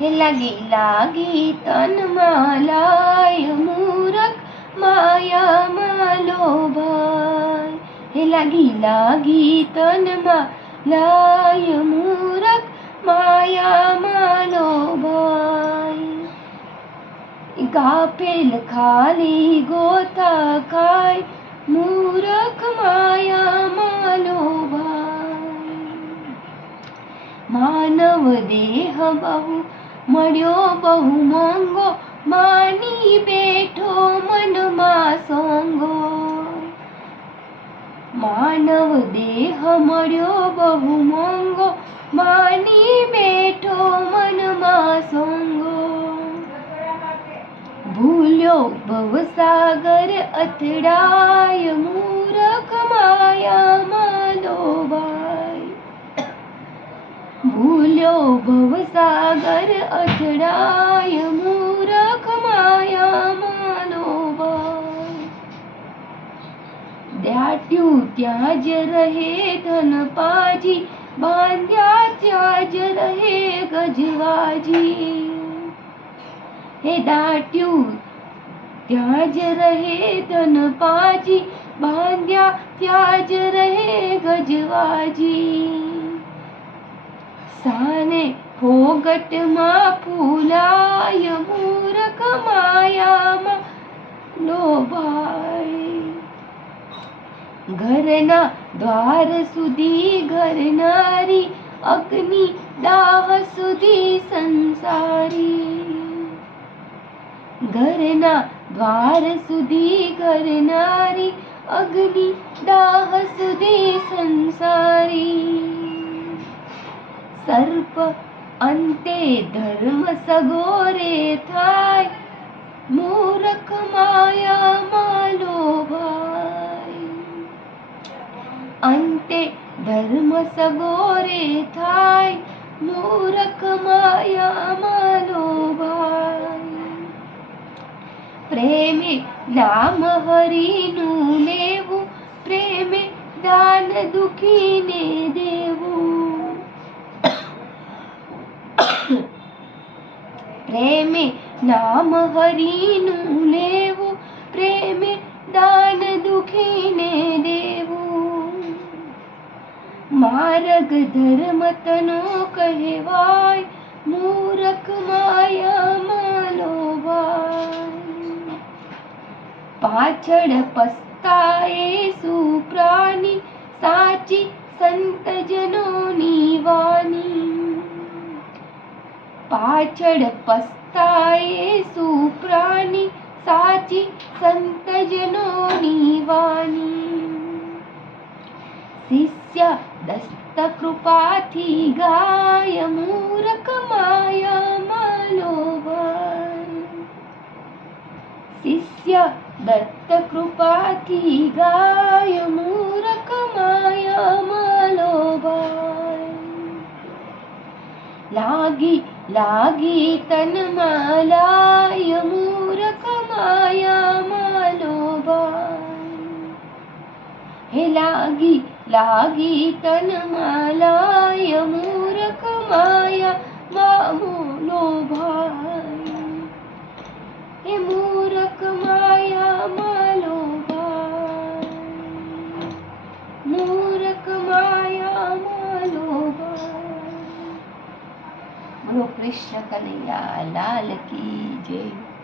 હે લાગી લાગી તનમાં લાય મૂરખ માયામાં લોભાય. હે લાગી લાગી તનમાં લાય મૂરખ માયામાં લોભાય. ગાફેલ ખાલી ગોતા ખાય મૂરખ માયામાં લોભાય. માનવ દેહ બહુ મળ્યો બહુ મોંઘો માની બેઠો મનમાં સોંગો. માનવ દેહ મળ્યો બહુ મોંઘો માની બેઠો મનમાં સોંગો. ભૂલ્યો ભવસાગર અથડાય મૂરખ માયામાં લોભાય. ભૂલ્યો ભવસાગર અથડાય મૂરખ માયામાં લોભાય. દાટ્યું ત્યાં જ રહે ધન પાજી બાંધ્યા ત્યાં જ રહે ગજવાજી. હે દાટ્યું ત્યાં જ રહે ધન પાજી બાંધ્યા ત્યાં જ રહે ગજવાજી. સાને ફોગટમાં ફૂલાય મૂરખ માયામાં લોભાય. ઘરના દ્વાર સુધી ઘરનારી અગ્નિ દાહ સુધી સંસારી. ઘરના દ્વાર સુધી ઘરનારી અગ્નિ દાહ સુધી સંસારી. સર્પ અંતે ધર્મ સગોરે થાય મૂરખ માયામાં લોભાય. અંતે ધર્મ સગોરે થાય મૂરખ માયામાં લોભાય. પ્રેમે નામ હરિનું લેવું પ્રેમે દાન દુખીને દેવું. પ્રેમે નામ હરિનું લેવું પ્રેમે દાન દુખીને દેવું. માર્ગ ધર્મ તનો કહેવાય મૂરખ માયામાં લોભાય. પાછળ પસ્તાએ સુપ્રાણી સાચી સંતજનોની વાણી. પાછળ પસ્તાએ સુપ્રાણી સાચી સંતજનોની વાણી. શિષ્ય દસ્ત કૃપાથી ગાય મૂરખ માયામાં લોભાય. શિષ્ય દત્ત કૃપાથી ગાય મૂરખ માયામાં લોભાય. લાગી લાગી તનમાં લાય મૂરખ માયામાં લોભાય. હે લાગી લાગી તનમાં લાય મૂરખ માયામાં લોભાય. હે મૂરખ માયામાં લોભાય. મૂરખ માયામાં લોભાય. બોલો કૃષ્ણ કનૈયા લાલ કી જય.